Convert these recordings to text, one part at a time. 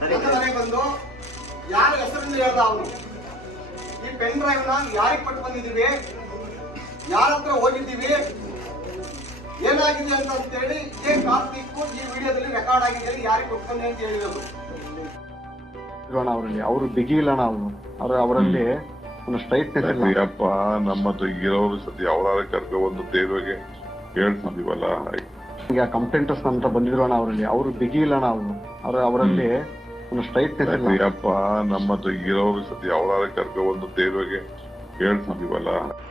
ನನ್ನ ಮನೆಗೆ ಬಂದು ಯಾರ ಹೆಸರಿಂದ ಹೇಳ್ದ ಅವನು? ಈ ಪೆನ್ ಡ್ರೈವ್ನ ಯಾರಿಗೆ ಕೊಟ್ಟು ಬಂದಿದ್ದೀವಿ? ಯಾರ ಹತ್ರ ಹೋಗಿದ್ದೀವಿ? ಏನಾಗಿದೆ ಅಂತ ಅಂತೇಳಿ ಇದೇ ಕಾರ್ತಿಕ್ ಈ ವಿಡಿಯೋದಲ್ಲಿ ರೆಕಾರ್ಡ್ ಆಗಿದೆ. ಯಾರಿಗೆ ಕೊಟ್ಟು ಬಂದೆ ಅಂತ ಹೇಳಿರೋದು. ಅವರಲ್ಲಿ. ಅವರು ಬಿಗಿ ಅವನು. ಅವರು ಅವ್ರ ಅವರಲ್ಲಿ ಒಂದು ಸ್ಟ್ರೈಟ್ನೆಸ್ ಇಲ್ಲ. ಅಯ್ಯಪ್ಪ ನಮ್ಮ ಹತ್ರ ಇರೋರು ಸತಿ ಅವರಾರ ಕರ್ಕೊ ಒಂದು ದೇವ್ರಿಗೆ ಹೇಳ್ತಿದೀವಲ್ಲ ಈಗ ಕಂಪ್ಲೇಂಟರ್ಸ್ ಅಂತ ಬಂದಿದ್ರು ಅಣ್ಣ ಅವರಲ್ಲಿ. ಅವರು ಬಿಗಿ ಇಲ್ಲಣ್ಣ ಅವರು ಅವ್ರ ಅವರಲ್ಲಿ ಒಂದು ಸ್ಟ್ರೈಟ್ನೆಸ್ ಇಲ್ಲ. ಅಯ್ಯಪ್ಪ ನಮ್ಮ ಇರೋರು ಸತಿ ಅವರಾರ ಕರ್ಕೊ ಒಂದು ದೇವ್ರಿಗೆ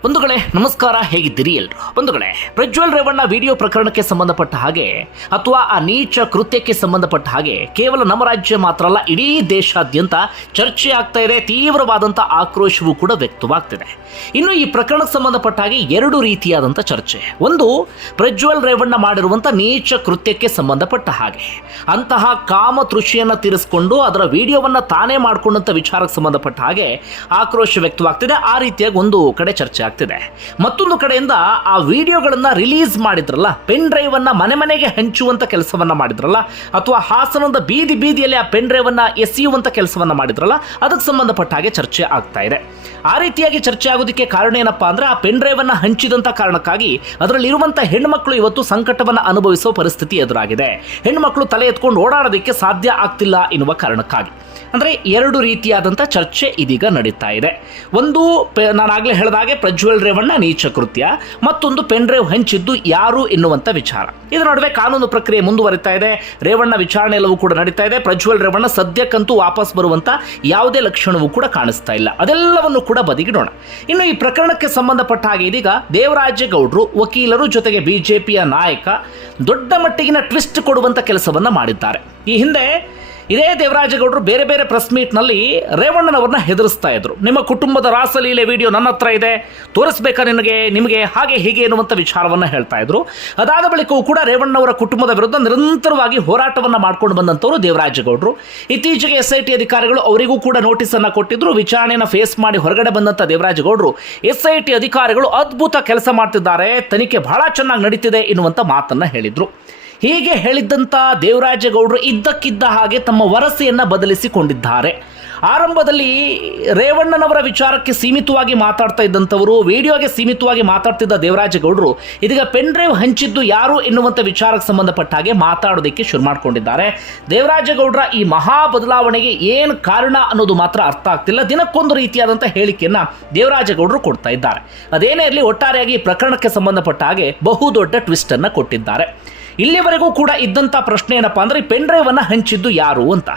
ಬಂಧುಗಳೇ, ನಮಸ್ಕಾರ, ಹೇಗಿದ್ದೀರಿ ಎಲ್ರು? ಬಂಧುಗಳೇ, ಪ್ರಜ್ವಲ್ ರೇವಣ್ಣ ವಿಡಿಯೋ ಪ್ರಕರಣಕ್ಕೆ ಸಂಬಂಧಪಟ್ಟ ಹಾಗೆ ಅಥವಾ ಆ ನೀಚ ಕೃತ್ಯಕ್ಕೆ ಸಂಬಂಧಪಟ್ಟ ಹಾಗೆ ಕೇವಲ ನಮ್ಮ ರಾಜ್ಯ ಮಾತ್ರ ಅಲ್ಲ, ಇಡೀ ದೇಶಾದ್ಯಂತ ಚರ್ಚೆ ಆಗ್ತಾ ಇದೆ ತೀವ್ರವಾದಂಥ ಆಕ್ರೋಶವೂ ಕೂಡ ವ್ಯಕ್ತವಾಗ್ತಿದೆ. ಇನ್ನು ಈ ಪ್ರಕರಣಕ್ಕೆ ಸಂಬಂಧಪಟ್ಟ ಹಾಗೆ ಎರಡು ರೀತಿಯಾದಂಥ ಚರ್ಚೆ. ಒಂದು, ಪ್ರಜ್ವಲ್ ರೇವಣ್ಣ ಮಾಡಿರುವಂತಹ ನೀಚ ಕೃತ್ಯಕ್ಕೆ ಸಂಬಂಧಪಟ್ಟ ಹಾಗೆ. ಅಂತಹ ಕಾಮ ತೃಷಿಯನ್ನು ತೀರಿಸಿಕೊಂಡು ಅದರ ವಿಡಿಯೋವನ್ನು ತಾನೇ ಮಾಡಿಕೊಂಡಂಥ ವಿಚಾರಕ್ಕೆ ಸಂಬಂಧಪಟ್ಟ ಹಾಗೆ ಆಕ್ರೋಶ ವ್ಯಕ್ತವಾಗ್ತಿದೆ. ಆ ರೀತಿಯಾಗಿ ಒಂದು ಕಡೆ ಚರ್ಚೆ ಆಗ್ತಿದೆ. ಮತ್ತೊಂದು ಕಡೆಯಿಂದ ಆ ವಿಡಿಯೋಗಳನ್ನು ರಿಲೀಸ್ ಮಾಡಿದ್ರಲ್ಲ, ಪೆನ್ ಡ್ರೈವ್ ಅನ್ನ ಮನೆ ಮನೆಗೆ ಹಂಚುವಂಥ ಕೆಲಸವನ್ನ ಮಾಡಿದ್ರಲ್ಲ, ಅಥವಾ ಹಾಸನದ ಬೀದಿ ಬೀದಿಯಲ್ಲಿ ಆ ಪೆನ್ ಡ್ರೈವ್ ಅನ್ನ ಎಸೆಯುವಂತ ಕೆಲಸವನ್ನ ಮಾಡಿದ್ರಲ್ಲ, ಅದಕ್ಕೆ ಸಂಬಂಧಪಟ್ಟ ಹಾಗೆ ಚರ್ಚೆ ಆಗ್ತಾ ಇದೆ. ಆ ರೀತಿಯಾಗಿ ಚರ್ಚೆ ಆಗೋದಕ್ಕೆ ಕಾರಣ ಏನಪ್ಪಾ ಅಂದ್ರೆ ಆ ಪೆನ್ ಡ್ರೈವ್ ಹಂಚಿದಂಥ ಕಾರಣಕ್ಕಾಗಿ ಅದರಲ್ಲಿ ಇರುವಂತ ಹೆಣ್ಮಕ್ಳು ಇವತ್ತು ಸಂಕಟವನ್ನ ಅನುಭವಿಸುವ ಪರಿಸ್ಥಿತಿ ಎದುರಾಗಿದೆ. ಹೆಣ್ಮಕ್ಳು ತಲೆ ಎತ್ಕೊಂಡು ಓಡಾಡೋದಕ್ಕೆ ಸಾಧ್ಯ ಆಗ್ತಿಲ್ಲ ಎನ್ನುವ ಕಾರಣಕ್ಕಾಗಿ. ಅಂದ್ರೆ ಎರಡು ರೀತಿಯಾದಂಥ ಚರ್ಚೆ ಇದೀಗ ನಡೀತಾ ಇದೆ. ಒಂದು ಪೆ- ಆಗಲೇ ಹೇಳಿದಾಗೆ ಪ್ರಜ್ವಲ್ ರೇವಣ್ಣ ನೀಚ ಕೃತ್ಯ, ಮತ್ತೊಂದು ಪೆನ್ ಡ್ರೈವ್ ಹಂಚಿದ್ದು ಯಾರು ಎನ್ನುವಂಥ ವಿಚಾರ. ಇದರ ನಡುವೆ ಕಾನೂನು ಪ್ರಕ್ರಿಯೆ ಮುಂದುವರಿತಾ ಇದೆ, ರೇವಣ್ಣ ವಿಚಾರಣೆ ಎಲ್ಲವೂ ಕೂಡ ನಡೀತಾ ಇದೆ, ಪ್ರಜ್ವಲ್ ರೇವಣ್ಣ ಸದ್ಯಕ್ಕಂತೂ ವಾಪಸ್ ಬರುವಂಥ ಯಾವುದೇ ಲಕ್ಷಣವೂ ಕೂಡ ಕಾಣಿಸ್ತಾ ಇಲ್ಲ. ಅದೆಲ್ಲವನ್ನು ಕೂಡ ಬದಿಗಿಡೋಣ. ಇನ್ನು ಈ ಪ್ರಕರಣಕ್ಕೆ ಸಂಬಂಧಪಟ್ಟ ಹಾಗೆ ಇದೀಗ ದೇವರಾಜೇಗೌಡರು, ವಕೀಲರು ಜೊತೆಗೆ ಬಿಜೆಪಿಯ ನಾಯಕ ದೊಡ್ಡ ಮಟ್ಟಿಗಿನ ಟ್ವಿಸ್ಟ್ ಕೊಡುವಂಥ ಕೆಲಸವನ್ನು ಮಾಡಿದ್ದಾರೆ. ಈ ಹಿಂದೆ ಇದೇ ದೇವರಾಜಗೌಡರು ಬೇರೆ ಬೇರೆ ಪ್ರೆಸ್ ಮೀಟ್ನಲ್ಲಿ ರೇವಣ್ಣನವ್ರನ್ನ ಹೆದರಿಸ್ತಾ ಇದ್ರು. ನಿಮ್ಮ ಕುಟುಂಬದ ರಾಸಲೀಲೆ ವಿಡಿಯೋ ನನ್ನ ಹತ್ರ ಇದೆ. ತೋರಿಸ್ಬೇಕಾ ನಿನಗೆ? ನಿಮಗೆ ಹಾಗೆ ಹೀಗೆ ಎನ್ನುವಂಥ ವಿಚಾರವನ್ನು ಹೇಳ್ತಾ ಇದ್ರು. ಅದಾದ ಬಳಿಕವೂ ಕೂಡ ರೇವಣ್ಣವರ ಕುಟುಂಬದ ವಿರುದ್ಧ ನಿರಂತರವಾಗಿ ಹೋರಾಟವನ್ನು ಮಾಡ್ಕೊಂಡು ಬಂದಂಥವರು ದೇವರಾಜಗೌಡರು. ಇತ್ತೀಚೆಗೆ ಎಸ್ ಐ ಟಿ ಅಧಿಕಾರಿಗಳು ಅವರಿಗೂ ಕೂಡ ನೋಟಿಸ್ ಅನ್ನ ಕೊಟ್ಟಿದ್ರು. ವಿಚಾರಣೆಯನ್ನು ಫೇಸ್ ಮಾಡಿ ಹೊರಗಡೆ ಬಂದಂಥ ದೇವರಾಜಗೌಡರು ಎಸ್ ಐ ಟಿ ಅಧಿಕಾರಿಗಳು ಅದ್ಭುತ ಕೆಲಸ ಮಾಡ್ತಿದ್ದಾರೆ. ತನಿಖೆ ಬಹಳ ಚೆನ್ನಾಗಿ ನಡೀತಿದೆ ಎನ್ನುವಂಥ ಮಾತನ್ನ ಹೇಳಿದ್ರು. ಹೀಗೆ ಹೇಳಿದ್ದಂಥ ದೇವರಾಜೇಗೌಡರು ಇದ್ದಕ್ಕಿದ್ದ ಹಾಗೆ ತಮ್ಮ ವರಸೆಯನ್ನು ಬದಲಿಸಿಕೊಂಡಿದ್ದಾರೆ. ಆರಂಭದಲ್ಲಿ ರೇವಣ್ಣನವರ ವಿಚಾರಕ್ಕೆ ಸೀಮಿತವಾಗಿ ಮಾತಾಡ್ತಾ ಇದ್ದಂಥವರು, ವಿಡಿಯೋಗೆ ಸೀಮಿತವಾಗಿ ಮಾತಾಡ್ತಿದ್ದ ದೇವರಾಜಗೌಡರು, ಇದೀಗ ಪೆನ್ ಡ್ರೈವ್ ಹಂಚಿದ್ದು ಯಾರು ಎನ್ನುವಂಥ ವಿಚಾರಕ್ಕೆ ಸಂಬಂಧಪಟ್ಟ ಹಾಗೆ ಮಾತಾಡೋದಕ್ಕೆ ಶುರು ಮಾಡ್ಕೊಂಡಿದ್ದಾರೆ. ದೇವರಾಜಗೌಡರ ಈ ಮಹಾ ಬದಲಾವಣೆಗೆ ಏನು ಕಾರಣ ಅನ್ನೋದು ಮಾತ್ರ ಅರ್ಥ ಆಗ್ತಿಲ್ಲ. ದಿನಕ್ಕೊಂದು ರೀತಿಯಾದಂಥ ಹೇಳಿಕೆಯನ್ನು ದೇವರಾಜಗೌಡರು ಕೊಡ್ತಾ ಇದ್ದಾರೆ. ಅದೇನೇ ಇರಲಿ, ಒಟ್ಟಾರೆಯಾಗಿ ಈ ಪ್ರಕರಣಕ್ಕೆ ಸಂಬಂಧಪಟ್ಟ ಹಾಗೆ ಬಹುದೊಡ್ಡ ಟ್ವಿಸ್ಟ್ ಅನ್ನ ಕೊಟ್ಟಿದ್ದಾರೆ. ಇಲ್ಲಿವರೆಗೂ ಕೂಡ ಇದ್ದಂಥ ಪ್ರಶ್ನೆ ಏನಪ್ಪಾ ಅಂದ್ರೆ ಪೆನ್ ಡ್ರೈವ್ ಅನ್ನ ಹಂಚಿದ್ದು ಯಾರು ಅಂತ.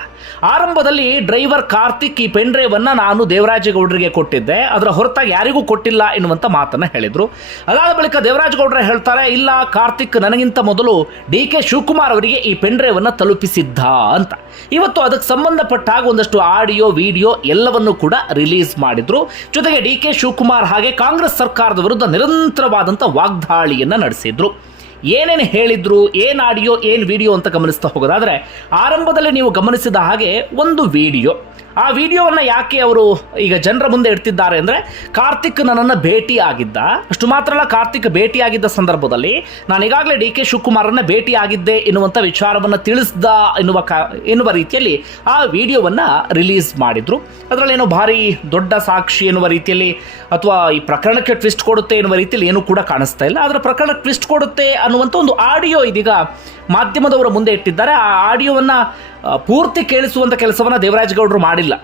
ಆರಂಭದಲ್ಲಿ ಡ್ರೈವರ್ ಕಾರ್ತಿಕ್ ಈ ಪೆನ್ ಡ್ರೈವ್ ಅನ್ನ ನಾನು ದೇವರಾಜೇಗೌಡರಿಗೆ ಕೊಟ್ಟಿದ್ದೆ. ಅದರ ಹೊರತಾಗಿ ಯಾರಿಗೂ ಕೊಟ್ಟಿಲ್ಲ ಎನ್ನುವಂಥ ಮಾತನ್ನು ಹೇಳಿದರು. ಅದಾದ ಬಳಿಕ ದೇವರಾಜೇಗೌಡರ ಹೇಳ್ತಾರೆ, ಇಲ್ಲ, ಕಾರ್ತಿಕ್ ನನಗಿಂತ ಮೊದಲು ಡಿ ಕೆ ಶಿವಕುಮಾರ್ ಅವರಿಗೆ ಈ ಪೆನ್ ಡ್ರೈವ್ ಅನ್ನ ತಲುಪಿಸಿದ್ದ ಅಂತ. ಇವತ್ತು ಅದಕ್ಕೆ ಸಂಬಂಧಪಟ್ಟ ಹಾಗೆ ಒಂದಷ್ಟು ಆಡಿಯೋ, ವಿಡಿಯೋ ಎಲ್ಲವನ್ನು ಕೂಡ ರಿಲೀಸ್ ಮಾಡಿದ್ರು. ಜೊತೆಗೆ ಡಿ ಕೆ ಶಿವಕುಮಾರ್ ಹಾಗೆ ಕಾಂಗ್ರೆಸ್ ಸರ್ಕಾರದ ವಿರುದ್ಧ ನಿರಂತರವಾದಂಥ ವಾಗ್ದಾಳಿಯನ್ನು ನಡೆಸಿದ್ರು. ಏನೇನು ಹೇಳಿದ್ರು, ಏನು ಆಡಿಯೋ, ಏನು ವಿಡಿಯೋ ಅಂತ ಗಮನಿಸ್ತಾ ಹೋಗೋದಾದ್ರೆ, ಆರಂಭದಲ್ಲಿ ನೀವು ಗಮನಿಸಿದ ಹಾಗೆ ಒಂದು ವಿಡಿಯೋ. ಆ ವಿಡಿಯೋವನ್ನು ಯಾಕೆ ಅವರು ಈಗ ಜನರ ಮುಂದೆ ಇಡ್ತಿದ್ದಾರೆ ಅಂದರೆ ಕಾರ್ತಿಕ್ ನನ್ನನ್ನು ಭೇಟಿ ಆಗಿದ್ದ ಅಷ್ಟು ಮಾತ್ರ ಅಲ್ಲ, ಕಾರ್ತಿಕ್ ಭೇಟಿಯಾಗಿದ್ದ ಸಂದರ್ಭದಲ್ಲಿ ನಾನು ಈಗಾಗಲೇ ಡಿ ಕೆ ಶಿವಕುಮಾರನ್ನ ಭೇಟಿಯಾಗಿದ್ದೆ ಎನ್ನುವಂಥ ವಿಚಾರವನ್ನು ತಿಳಿಸ್ದ ಎನ್ನುವ ಕಾ, ಎನ್ನುವ ರೀತಿಯಲ್ಲಿ ಆ ವಿಡಿಯೋವನ್ನು ರಿಲೀಸ್ ಮಾಡಿದರು. ಅದರಲ್ಲಿ ಏನೋ ಭಾರಿ ದೊಡ್ಡ ಸಾಕ್ಷಿ ಎನ್ನುವ ರೀತಿಯಲ್ಲಿ ಅಥವಾ ಈ ಪ್ರಕರಣಕ್ಕೆ ಟ್ವಿಸ್ಟ್ ಕೊಡುತ್ತೆ ಎನ್ನುವ ರೀತಿಯಲ್ಲಿ ಏನೂ ಕೂಡ ಕಾಣಿಸ್ತಾ ಇಲ್ಲ. ಅದರ ಪ್ರಕರಣ ಟ್ವಿಸ್ಟ್ ಕೊಡುತ್ತೆ ಅನ್ನುವಂಥ ಒಂದು ಆಡಿಯೋ ಇದೀಗ ಮಾಧ್ಯಮದವರ ಮುಂದೆ ಇಟ್ಟಿದ್ದಾರೆ. ಆ ಆಡಿಯೋವನ್ನು ಪೂರ್ತಿ ಕೇಳಿಸುವಂಥ ಕೆಲಸವನ್ನು ದೇವರಾಜಗೌಡರು ಮಾಡಿಲ್ಲ.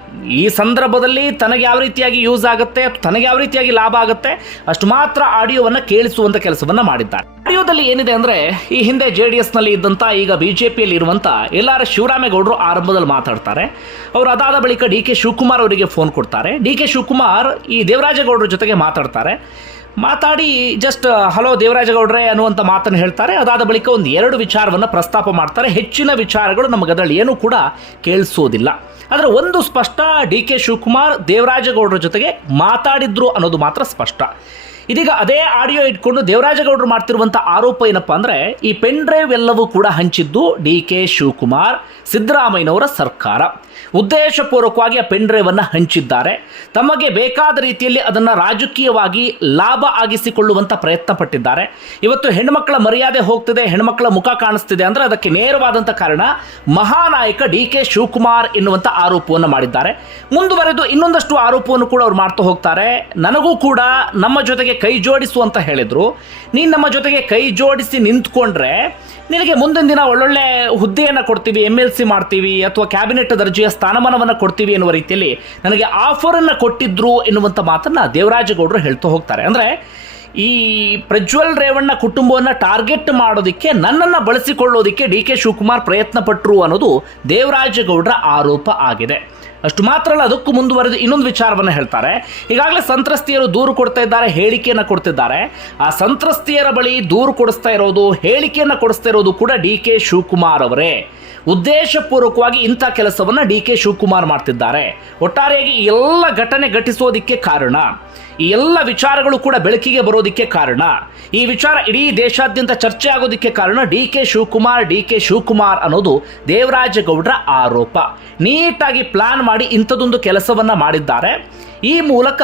ಈ ಸಂದರ್ಭದಲ್ಲಿ ತನಗೆ ಯಾವ ರೀತಿಯಾಗಿ ಯೂಸ್ ಆಗುತ್ತೆ, ತನಗೆ ಯಾವ ರೀತಿಯಾಗಿ ಲಾಭ ಆಗುತ್ತೆ, ಅಷ್ಟು ಮಾತ್ರ ಆಡಿಯೋವನ್ನು ಕೇಳಿಸುವಂಥ ಕೆಲಸವನ್ನು ಮಾಡಿದ್ದಾರೆ. ಆಡಿಯೋದಲ್ಲಿ ಏನಿದೆ ಅಂದರೆ, ಈ ಹಿಂದೆ ಜೆ ಡಿ ಎಸ್ನಲ್ಲಿ ಇದ್ದಂಥ ಈಗ ಬಿ ಜೆ ಪಿಯಲ್ಲಿ ಇರುವಂಥ ಎಲ್ ಆರ್ ಶಿವರಾಮೇಗೌಡರು ಆರಂಭದಲ್ಲಿ ಮಾತಾಡ್ತಾರೆ. ಅವರು ಅದಾದ ಬಳಿಕ ಡಿ ಕೆ ಶಿವಕುಮಾರ್ ಅವರಿಗೆ ಫೋನ್ ಕೊಡ್ತಾರೆ. ಡಿ ಕೆ ಶಿವಕುಮಾರ್ ಈ ದೇವರಾಜೇಗೌಡರ ಜೊತೆಗೆ ಮಾತಾಡ್ತಾರೆ. ಮಾತಾಡಿ ಜಸ್ಟ್ ಹಲೋ ದೇವರಾಜಗೌಡ್ರೆ ಅನ್ನುವಂಥ ಮಾತನ್ನು ಹೇಳ್ತಾರೆ. ಅದಾದ ಬಳಿಕ ಒಂದು ಎರಡು ವಿಚಾರವನ್ನು ಪ್ರಸ್ತಾಪ ಮಾಡ್ತಾರೆ. ಹೆಚ್ಚಿನ ವಿಚಾರಗಳು ನಮ್ಮ ಅದರಲ್ಲಿ ಏನೂ ಕೂಡ ಕೇಳಿಸೋದಿಲ್ಲ. ಆದರೆ ಒಂದು ಸ್ಪಷ್ಟ, ಡಿ ಕೆ ಶಿವಕುಮಾರ್ ದೇವರಾಜಗೌಡರ ಜೊತೆಗೆ ಮಾತಾಡಿದ್ರು ಅನ್ನೋದು ಮಾತ್ರ ಸ್ಪಷ್ಟ. ಇದೀಗ ಅದೇ ಆಡಿಯೋ ಇಟ್ಕೊಂಡು ದೇವರಾಜಗೌಡರು ಮಾಡ್ತಿರುವಂಥ ಆರೋಪ ಏನಪ್ಪ ಅಂದರೆ ಈ ಪೆನ್ ಡ್ರೈವ್ ಎಲ್ಲವೂ ಕೂಡ ಹಂಚಿದ್ದು ಡಿ ಕೆ ಶಿವಕುಮಾರ್, ಸಿದ್ದರಾಮಯ್ಯನವರ ಸರ್ಕಾರ. ಉದ್ದೇಶಪೂರ್ವಕವಾಗಿ ಆ ಪೆನ್ ಡ್ರೈವ್ ಅನ್ನ ಹಂಚಿದ್ದಾರೆ. ತಮಗೆ ಬೇಕಾದ ರೀತಿಯಲ್ಲಿ ಅದನ್ನು ರಾಜಕೀಯವಾಗಿ ಲಾಭ ಆಗಿಸಿಕೊಳ್ಳುವಂಥ ಪ್ರಯತ್ನ ಪಟ್ಟಿದ್ದಾರೆ ಇವತ್ತು ಹೆಣ್ಮಕ್ಳ ಮರ್ಯಾದೆ ಹೋಗ್ತಿದೆ, ಹೆಣ್ಮಕ್ಳ ಮುಖ ಕಾಣಿಸ್ತಿದೆ ಅಂದರೆ ಅದಕ್ಕೆ ನೇರವಾದಂಥ ಕಾರಣ ಮಹಾನಾಯಕ ಡಿ ಕೆ ಶಿವಕುಮಾರ್ ಎನ್ನುವಂಥ ಆರೋಪವನ್ನು ಮಾಡಿದ್ದಾರೆ. ಮುಂದುವರೆದು ಇನ್ನೊಂದಷ್ಟು ಆರೋಪವನ್ನು ಕೂಡ ಅವ್ರು ಮಾಡ್ತಾ ಹೋಗ್ತಾರೆ. ನನಗೂ ಕೂಡ ನಮ್ಮ ಜೊತೆಗೆ ಕೈ ಜೋಡಿಸು ಅಂತ ಹೇಳಿದ್ರು. ನೀನು ನಮ್ಮ ಜೊತೆಗೆ ಕೈ ಜೋಡಿಸಿ ನಿಂತ್ಕೊಂಡ್ರೆ ನಿನಗೆ ಮುಂದಿನ ದಿನ ಒಳ್ಳೊಳ್ಳೆ ಹುದ್ದೆಯನ್ನು ಕೊಡ್ತೀವಿ ಎಂ ಎಲ್ ಸಿ ಮಾಡ್ತೀವಿ ಅಥವಾ ಕ್ಯಾಬಿನೆಟ್ ದರ್ಜೆಯ ಸ್ಥಾನಮಾನವನ್ನು ಕೊಡ್ತೀವಿ ಎನ್ನುವ ರೀತಿಯಲ್ಲಿ ನನಗೆ ಆಫರನ್ನು ಕೊಟ್ಟಿದ್ರು ಎನ್ನುವಂಥ ಮಾತನ್ನ ದೇವರಾಜಗೌಡರು ಹೇಳ್ತಾ ಹೋಗ್ತಾರೆ. ಅಂದರೆ ಈ ಪ್ರಜ್ವಲ್ ರೇವಣ್ಣ ಕುಟುಂಬವನ್ನು ಟಾರ್ಗೆಟ್ ಮಾಡೋದಕ್ಕೆ, ನನ್ನನ್ನು ಬಳಸಿಕೊಳ್ಳೋದಕ್ಕೆ ಡಿ ಕೆ ಶಿವಕುಮಾರ್ ಪ್ರಯತ್ನ ಪಟ್ಟರು ಅನ್ನೋದು ದೇವರಾಜಗೌಡರ ಆರೋಪ ಆಗಿದೆ. ಅಷ್ಟು ಮಾತ್ರ ಅಲ್ಲ, ಅದಕ್ಕೂ ಮುಂದುವರೆದು ಇನ್ನೊಂದು ವಿಚಾರವನ್ನು ಹೇಳ್ತಾರೆ. ಈಗಾಗಲೇ ಸಂತ್ರಸ್ತಿಯರು ದೂರು ಕೊಡ್ತಾ ಇದ್ದಾರೆ, ಹೇಳಿಕೆಯನ್ನು ಕೊಡ್ತಿದ್ದಾರೆ. ಆ ಸಂತ್ರಸ್ತಿಯರ ಬಳಿ ದೂರು ಕೊಡಿಸ್ತಾ ಇರೋದು, ಹೇಳಿಕೆಯನ್ನು ಕೊಡಿಸ್ತಾ ಇರೋದು ಕೂಡ ಡಿ ಕೆ ಶಿವಕುಮಾರ್ ಅವರೇ. ಉದ್ದೇಶಪೂರ್ವಕವಾಗಿ ಇಂಥ ಕೆಲಸವನ್ನ ಡಿ ಕೆ ಶಿವಕುಮಾರ್ ಮಾಡ್ತಿದ್ದಾರೆ. ಒಟ್ಟಾರೆಯಾಗಿ ಎಲ್ಲ ಘಟನೆ ಘಟಿಸೋದಿಕ್ಕೆ ಕಾರಣ. ಈ ಎಲ್ಲ ವಿಚಾರಗಳು ಕೂಡ ಬೆಳಕಿಗೆ ಬರೋದಕ್ಕೆ ಕಾರಣ. ಈ ವಿಚಾರ ಇಡೀ ದೇಶಾದ್ಯಂತ ಚರ್ಚೆ ಆಗೋದಕ್ಕೆ ಕಾರಣ D K Shivakumar, D K Shivakumar ಅನ್ನೋದು ದೇವರಾಜಗೌಡರ ಆರೋಪ. ನೀಟಾಗಿ ಪ್ಲಾನ್ ಮಾಡಿ ಇಂಥದೊಂದು ಕೆಲಸವನ್ನ ಮಾಡಿದ್ದಾರೆ. ಈ ಮೂಲಕ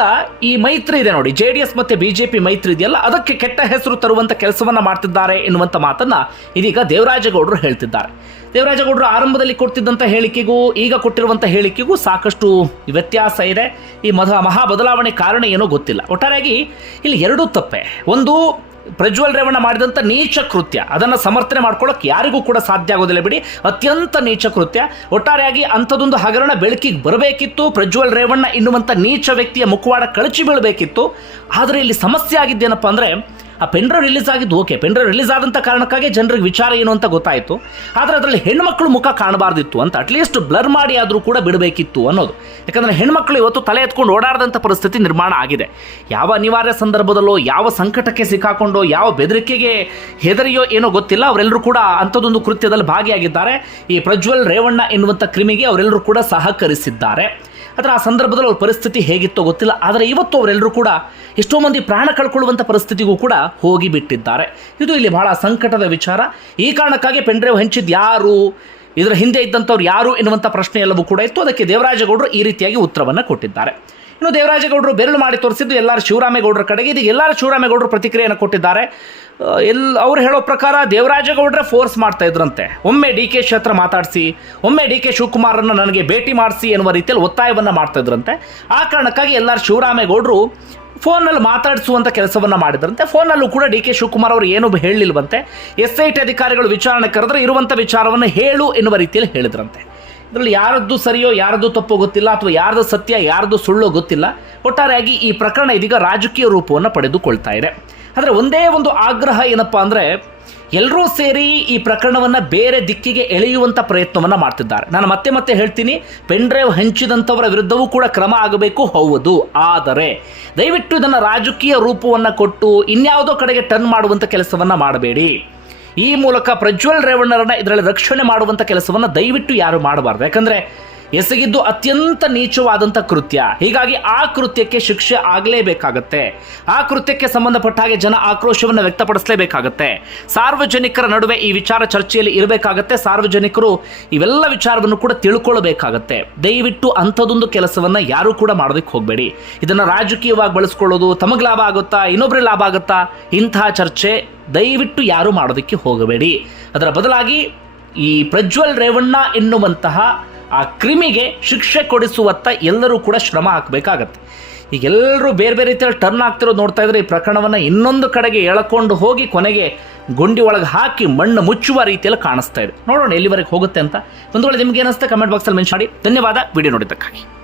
ಈ ಮೈತ್ರಿ ಇದೆ ನೋಡಿ, ಜೆ ಡಿ ಎಸ್ ಮತ್ತೆ ಬಿಜೆಪಿ ಮೈತ್ರಿ ಇದೆಯಲ್ಲ, ಅದಕ್ಕೆ ಕೆಟ್ಟ ಹೆಸರು ತರುವಂತ ಕೆಲಸವನ್ನ ಮಾಡ್ತಿದ್ದಾರೆ ಎನ್ನುವಂತ ಮಾತನ್ನ ಇದೀಗ ದೇವರಾಜಗೌಡರು ಹೇಳ್ತಿದ್ದಾರೆ. ದೇವರಾಜಗೌಡರು ಆರಂಭದಲ್ಲಿ ಕೊಡ್ತಿದ್ದಂಥ ಹೇಳಿಕೆಗೂ ಈಗ ಕೊಟ್ಟಿರುವಂಥ ಹೇಳಿಕೆಗೂ ಸಾಕಷ್ಟು ವ್ಯತ್ಯಾಸ ಇದೆ. ಈ ಮಧ ಮಹಾ ಬದಲಾವಣೆ ಕಾರಣ ಏನೋ ಗೊತ್ತಿಲ್ಲ. ಒಟ್ಟಾರೆಯಾಗಿ ಇಲ್ಲಿ ಎರಡೂ ತಪ್ಪೆ. ಒಂದು, ಪ್ರಜ್ವಲ್ ರೇವಣ್ಣ ಮಾಡಿದಂಥ ನೀಚ ಕೃತ್ಯ, ಅದನ್ನು ಸಮರ್ಥನೆ ಮಾಡ್ಕೊಳ್ಳೋಕೆ ಯಾರಿಗೂ ಕೂಡ ಸಾಧ್ಯ ಆಗೋದಿಲ್ಲ ಬಿಡಿ. ಅತ್ಯಂತ ನೀಚ ಕೃತ್ಯ. ಒಟ್ಟಾರೆಯಾಗಿ ಅಂಥದ್ದೊಂದು ಹಗರಣ ಬೆಳಕಿಗೆ ಬರಬೇಕಿತ್ತು. ಪ್ರಜ್ವಲ್ ರೇವಣ್ಣ ಎನ್ನುವಂಥ ನೀಚ ವ್ಯಕ್ತಿಯ ಮುಖವಾಡ ಕಳಚಿ ಬೀಳಬೇಕಿತ್ತು. ಆದರೆ ಇಲ್ಲಿ ಸಮಸ್ಯೆ ಆಗಿದ್ದೇನಪ್ಪ ಅಂದರೆ ಆ ಪೆಂಡ್ರೈವ್ ರಿಲೀಸ್ ಆಗಿದ್ದು ಓಕೆ ಪೆಂಡ್ರೈವ್ ರಿಲೀಸ್ ಆದಂಥ ಕಾರಣಕ್ಕಾಗಿ ಜನರಿಗೆ ವಿಚಾರ ಏನು ಅಂತ ಗೊತ್ತಾಯಿತು. ಆದರೆ ಅದರಲ್ಲಿ ಹೆಣ್ಮಕ್ಳು ಮುಖ ಕಾಣಬಾರ್ದಿತ್ತು ಅಂತ ಅಟ್ಲೀಸ್ಟ್ ಬ್ಲರ್ ಮಾಡಿ ಆದರೂ ಕೂಡ ಬಿಡಬೇಕಿತ್ತು ಅನ್ನೋದು. ಯಾಕಂದರೆ ಹೆಣ್ಮಕ್ಳು ಇವತ್ತು ತಲೆ ಎತ್ಕೊಂಡು ಓಡಾಡದಂಥ ಪರಿಸ್ಥಿತಿ ನಿರ್ಮಾಣ ಆಗಿದೆ. ಯಾವ ಅನಿವಾರ್ಯ ಸಂದರ್ಭದಲ್ಲೋ, ಯಾವ ಸಂಕಟಕ್ಕೆ ಸಿಕ್ಕಾಕೊಂಡೋ, ಯಾವ ಬೆದರಿಕೆಗೆ ಹೆದರಿಯೋ ಏನೋ ಗೊತ್ತಿಲ್ಲ, ಅವರೆಲ್ಲರೂ ಕೂಡ ಅಂಥದ್ದೊಂದು ಕೃತ್ಯದಲ್ಲಿ ಭಾಗಿಯಾಗಿದ್ದಾರೆ. ಈ ಪ್ರಜ್ವಲ್ ರೇವಣ್ಣ ಎನ್ನುವಂಥ ಕ್ರಿಮಿಗೆ ಅವರೆಲ್ಲರೂ ಕೂಡ ಸಹಕರಿಸಿದ್ದಾರೆ. ಆದರೆ ಆ ಸಂದರ್ಭದಲ್ಲಿ ಅವ್ರ ಪರಿಸ್ಥಿತಿ ಹೇಗಿತ್ತೋ ಗೊತ್ತಿಲ್ಲ. ಆದರೆ ಇವತ್ತು ಅವರೆಲ್ಲರೂ ಕೂಡ ಎಷ್ಟೋ ಮಂದಿ ಪ್ರಾಣ ಕಳ್ಕೊಳ್ಳುವಂಥ ಪರಿಸ್ಥಿತಿಗೂ ಕೂಡ ಹೋಗಿ ಬಿಟ್ಟಿದ್ದಾರೆ. ಇದು ಇಲ್ಲಿ ಬಹಳ ಸಂಕಟದ ವಿಚಾರ. ಈ ಕಾರಣಕ್ಕಾಗಿ ಪೆಂಡ್ರೇವ್ ಹಂಚಿದ್ದು ಯಾರು? ಇದರ ಹಿಂದೆ ಇದ್ದಂಥವ್ರು ಯಾರು ಎನ್ನುವಂಥ ಪ್ರಶ್ನೆ ಎಲ್ಲವೂ ಕೂಡ ಇತ್ತು. ಅದಕ್ಕೆ ದೇವರಾಜಗೌಡರು ಈ ರೀತಿಯಾಗಿ ಉತ್ತರವನ್ನು ಕೊಟ್ಟಿದ್ದಾರೆ. ಇನ್ನು ದೇವರಾಜಗೌಡರು ಬೆರಳು ಮಾಡಿ ತೋರಿಸಿದ್ದು ಎಲ್ಲರೂ ಶಿವರಾಮೇಗೌಡರ ಕಡೆಗೆ. ಇದೀಗ ಎಲ್ಲರೂ ಶಿವರಾಮೇಗೌಡರು ಪ್ರತಿಕ್ರಿಯೆಯನ್ನು ಕೊಟ್ಟಿದ್ದಾರೆ. ಆ, ಎಲ್ ಅವ್ರು ಹೇಳೋ ಪ್ರಕಾರ ದೇವರಾಜಗೌಡ್ರೆ ಫೋರ್ಸ್ ಮಾಡ್ತಾ ಇದ್ರಂತೆ. ಒಮ್ಮೆ ಡಿ ಕೆ ಹತ್ರ ಮಾತಾಡಿಸಿ ಒಮ್ಮೆ ಡಿ ಕೆ ಶಿವಕುಮಾರನ್ನು ನನಗೆ ಭೇಟಿ ಮಾಡಿಸಿ ಎನ್ನುವ ರೀತಿಯಲ್ಲಿ ಒತ್ತಾಯವನ್ನು ಮಾಡ್ತಾ ಇದ್ರಂತೆ. ಆ ಕಾರಣಕ್ಕಾಗಿ ಎಲ್ಲರೂ ಶಿವರಾಮೇಗೌಡರು ಫೋನಲ್ಲಿ ಮಾತಾಡಿಸುವಂಥ ಕೆಲಸವನ್ನು ಮಾಡಿದ್ರಂತೆ. ಫೋನಲ್ಲೂ ಕೂಡ ಡಿ ಕೆ ಶಿವಕುಮಾರ್ ಅವರು ಏನೂ ಹೇಳಿಲ್ವಂತೆ ಎಸ್ ಐ ಟಿ ಅಧಿಕಾರಿಗಳು ವಿಚಾರಣೆ ಕರೆದ್ರೆ ಇರುವಂಥ ವಿಚಾರವನ್ನು ಹೇಳು ಎನ್ನುವ ರೀತಿಯಲ್ಲಿ ಹೇಳಿದ್ರಂತೆ. ಇದರಲ್ಲಿ ಯಾರದ್ದು ಸರಿಯೋ ಯಾರದ್ದು ತಪ್ಪೋ ಗೊತ್ತಿಲ್ಲ ಅಥವಾ ಯಾರ್ದು ಸತ್ಯ ಯಾರ್ದು ಸುಳ್ಳೋ ಗೊತ್ತಿಲ್ಲ. ಒಟ್ಟಾರೆಯಾಗಿ ಈ ಪ್ರಕರಣ ಇದೀಗ ರಾಜಕೀಯ ರೂಪವನ್ನು ಪಡೆದುಕೊಳ್ತಾ ಇದೆ. ಆದರೆ ಒಂದೇ ಒಂದು ಆಗ್ರಹ ಏನಪ್ಪಾ ಅಂದರೆ ಎಲ್ಲರೂ ಸೇರಿ ಈ ಪ್ರಕರಣವನ್ನು ಬೇರೆ ದಿಕ್ಕಿಗೆ ಎಳೆಯುವಂಥ ಪ್ರಯತ್ನವನ್ನು ಮಾಡ್ತಿದ್ದಾರೆ. ನಾನು ಮತ್ತೆ ಮತ್ತೆ ಹೇಳ್ತೀನಿ ಪೆನ್ ಡ್ರೈವ್ ಹಂಚಿದಂಥವರ ವಿರುದ್ಧವೂ ಕೂಡ ಕ್ರಮ ಆಗಬೇಕು, ಹೌದು. ಆದರೆ ದಯವಿಟ್ಟು ಇದನ್ನು ರಾಜಕೀಯ ರೂಪವನ್ನು ಕೊಟ್ಟು ಇನ್ಯಾವುದೋ ಕಡೆಗೆ ಟರ್ನ್ ಮಾಡುವಂಥ ಕೆಲಸವನ್ನು ಮಾಡಬೇಡಿ. ಈ ಮೂಲಕ ಪ್ರಜ್ವಲ್ ರೇವಣ್ಣರನ್ನ ಇದರಲ್ಲಿ ರಕ್ಷಣೆ ಮಾಡುವಂಥ ಕೆಲಸವನ್ನು ದಯವಿಟ್ಟು ಯಾರು ಮಾಡಬಾರ್ದು. ಯಾಕಂದ್ರೆ ಎಸಗಿದ್ದು ಅತ್ಯಂತ ನೀಚವಾದಂಥ ಕೃತ್ಯ. ಹೀಗಾಗಿ ಆ ಕೃತ್ಯಕ್ಕೆ ಶಿಕ್ಷೆ ಆಗಲೇಬೇಕಾಗತ್ತೆ. ಆ ಕೃತ್ಯಕ್ಕೆ ಸಂಬಂಧಪಟ್ಟ ಹಾಗೆ ಜನ ಆಕ್ರೋಶವನ್ನು ವ್ಯಕ್ತಪಡಿಸಲೇಬೇಕಾಗತ್ತೆ. ಸಾರ್ವಜನಿಕರ ನಡುವೆ ಈ ವಿಚಾರ ಚರ್ಚೆಯಲ್ಲಿ ಇರಬೇಕಾಗತ್ತೆ. ಸಾರ್ವಜನಿಕರು ಇವೆಲ್ಲ ವಿಚಾರವನ್ನು ಕೂಡ ತಿಳ್ಕೊಳ್ಬೇಕಾಗತ್ತೆ. ದಯವಿಟ್ಟು ಅಂಥದೊಂದು ಕೆಲಸವನ್ನ ಯಾರು ಕೂಡ ಮಾಡೋದಕ್ಕೆ ಹೋಗಬೇಡಿ. ಇದನ್ನ ರಾಜಕೀಯವಾಗಿ ಬಳಸ್ಕೊಳ್ಳೋದು ತಮಗೆ ಲಾಭ ಆಗುತ್ತಾ ಇನ್ನೊಬ್ಬರಿಗೆ ಲಾಭ ಆಗುತ್ತಾ ಇಂತಹ ಚರ್ಚೆ ದಯವಿಟ್ಟು ಯಾರು ಮಾಡೋದಕ್ಕೆ ಹೋಗಬೇಡಿ. ಅದರ ಬದಲಾಗಿ ಈ ಪ್ರಜ್ವಲ್ ರೇವಣ್ಣ ಎನ್ನುವಂತಹ ಆ ಕ್ರಿಮಿಗೆ ಶಿಕ್ಷೆ ಕೊಡಿಸುವತ್ತ ಎಲ್ಲರೂ ಕೂಡ ಶ್ರಮ ಹಾಕಬೇಕಾಗತ್ತೆ. ಈಗ ಎಲ್ಲರೂ ಬೇರೆ ಬೇರೆ ರೀತಿಯಲ್ಲಿ ಟರ್ನ್ ಆಗ್ತಿರೋದು ನೋಡ್ತಾ ಇದ್ರೆ ಈ ಪ್ರಕರಣವನ್ನು ಇನ್ನೊಂದು ಕಡೆಗೆ ಎಳ್ಕೊಂಡು ಹೋಗಿ ಕೊನೆಗೆ ಗುಂಡಿ ಒಳಗೆ ಹಾಕಿ ಮಣ್ಣು ಮುಚ್ಚುವ ರೀತಿಯಲ್ಲಿ ಕಾಣಿಸ್ತಾ ಇದೆ. ನೋಡೋಣ ಎಲ್ಲಿವರೆಗೆ ಹೋಗುತ್ತೆ ಅಂತ. ಒಂದು ವೇಳೆ ನಿಮ್ಗೆ ಏನಿಸುತ್ತೆ ಕಮೆಂಟ್ ಬಾಕ್ಸಲ್ಲಿ ಮೆನ್ಷನ್ ಮಾಡಿ. ಧನ್ಯವಾದ ವಿಡಿಯೋ ನೋಡಿದ್ದಕ್ಕಾಗಿ.